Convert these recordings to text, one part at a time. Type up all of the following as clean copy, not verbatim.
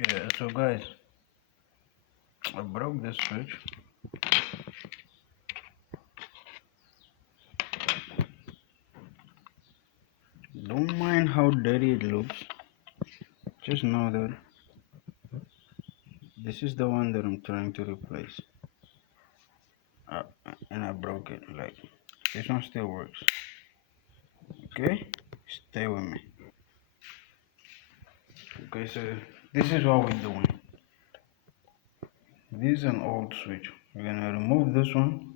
Yeah, so guys, I broke this switch. Don't mind how dirty it looks. Just know that this is the one that I'm trying to replace. Uh, and I broke it. Like, this one still works. Okay? Stay with me. Okay, so this is what we're doing. This is an old switch. We're gonna remove this one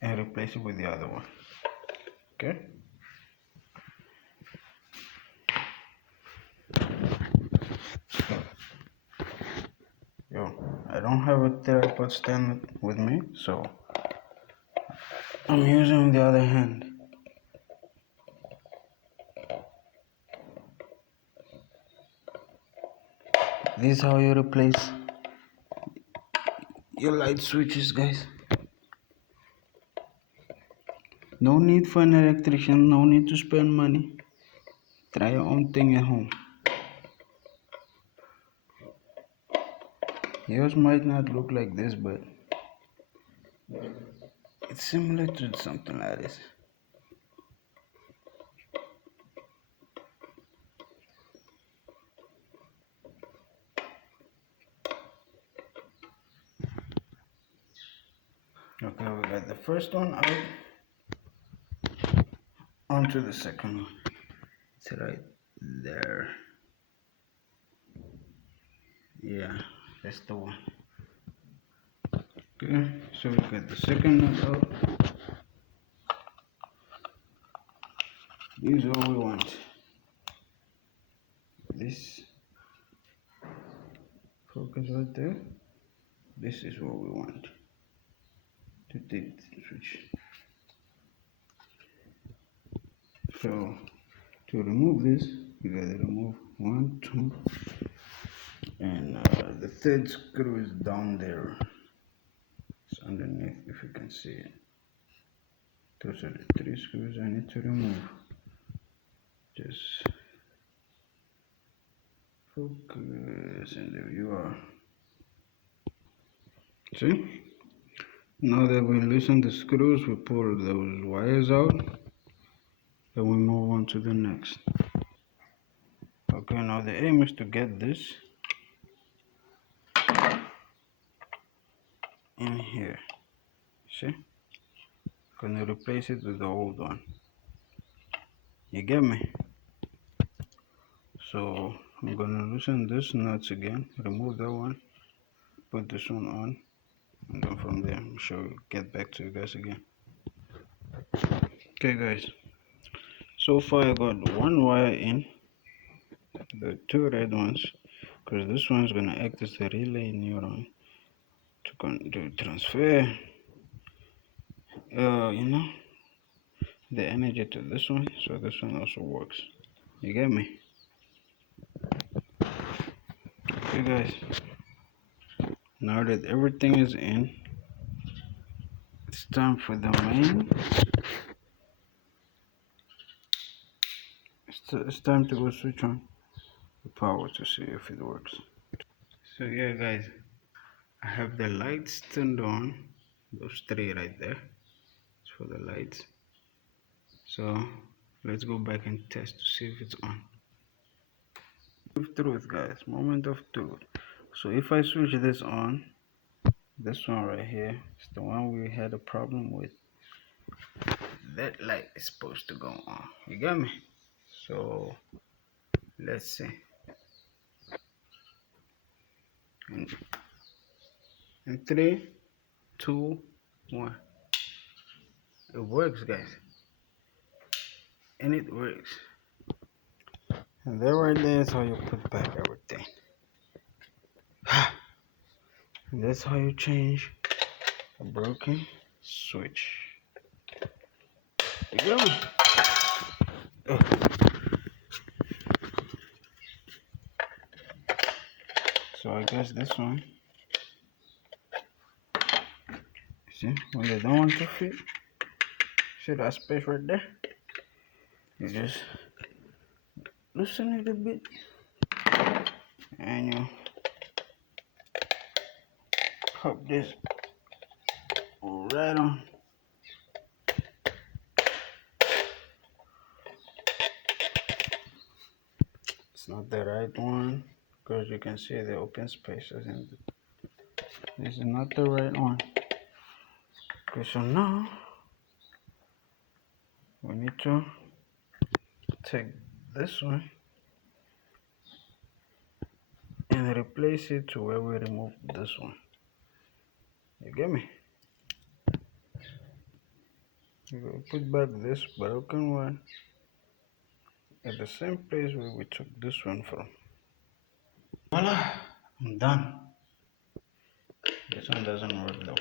and replace it with the other one. Okay? Yo, I don't have a tripod stand with me, so I'm using the other hand. This is how you replace your light switches, guys. No need for an electrician, no need to spend money. Try your own thing at home. Yours might not look like this, but it's similar to something like this. Okay, we got the first one out. Onto the second one. It's right there. Yeah, that's the one. Okay, so we got the second one out. This is all we want. This focus right there. This is what we want to take the switch. So to remove this, you gotta remove 1, 2, and the third screw is down there. It's underneath, if you can see it. Those are the 3 screws I need to remove. Just focus, and there you are. See? Now that we loosen the screws, we pull those wires out, and we move on to the next. Okay, now the aim is to get this in here. See? Gonna replace it with the old one. You get me? So I'm gonna loosen this nuts again, remove that one, put this one on, and then from there I'm sure we'll get back to you guys again. Okay guys, so far I got one wire in, the 2 red ones, because this one's gonna act as a relay neuron to transfer the energy to this one, so this one also works. You get me? Okay guys, now that everything is in, it's time for the main. It's time to go switch on the power to see if it works. So yeah guys, I have the lights turned on, those 3 right there. It's for the lights. So let's go back and test to see if it's on. Of truth guys, moment of truth. So if I switch this on, this one right here is the one we had a problem with. That light is supposed to go on. You got me? So let's see. In 3, 2, 1. It works guys. And it works. And there right there is how you put back everything. And that's how you change a broken switch. You got me? So I guess this one, see, when they don't want to fit, see that space right there? You just loosen it a bit, and you pop this right on. It's not the right one because you can see the open spaces, and this is not the right one. Okay, so now we need to take this one and replace it to where we removed this one. You get me? You will put back this broken one at the same place where we took this one from. Voila, I'm done. This one doesn't work though.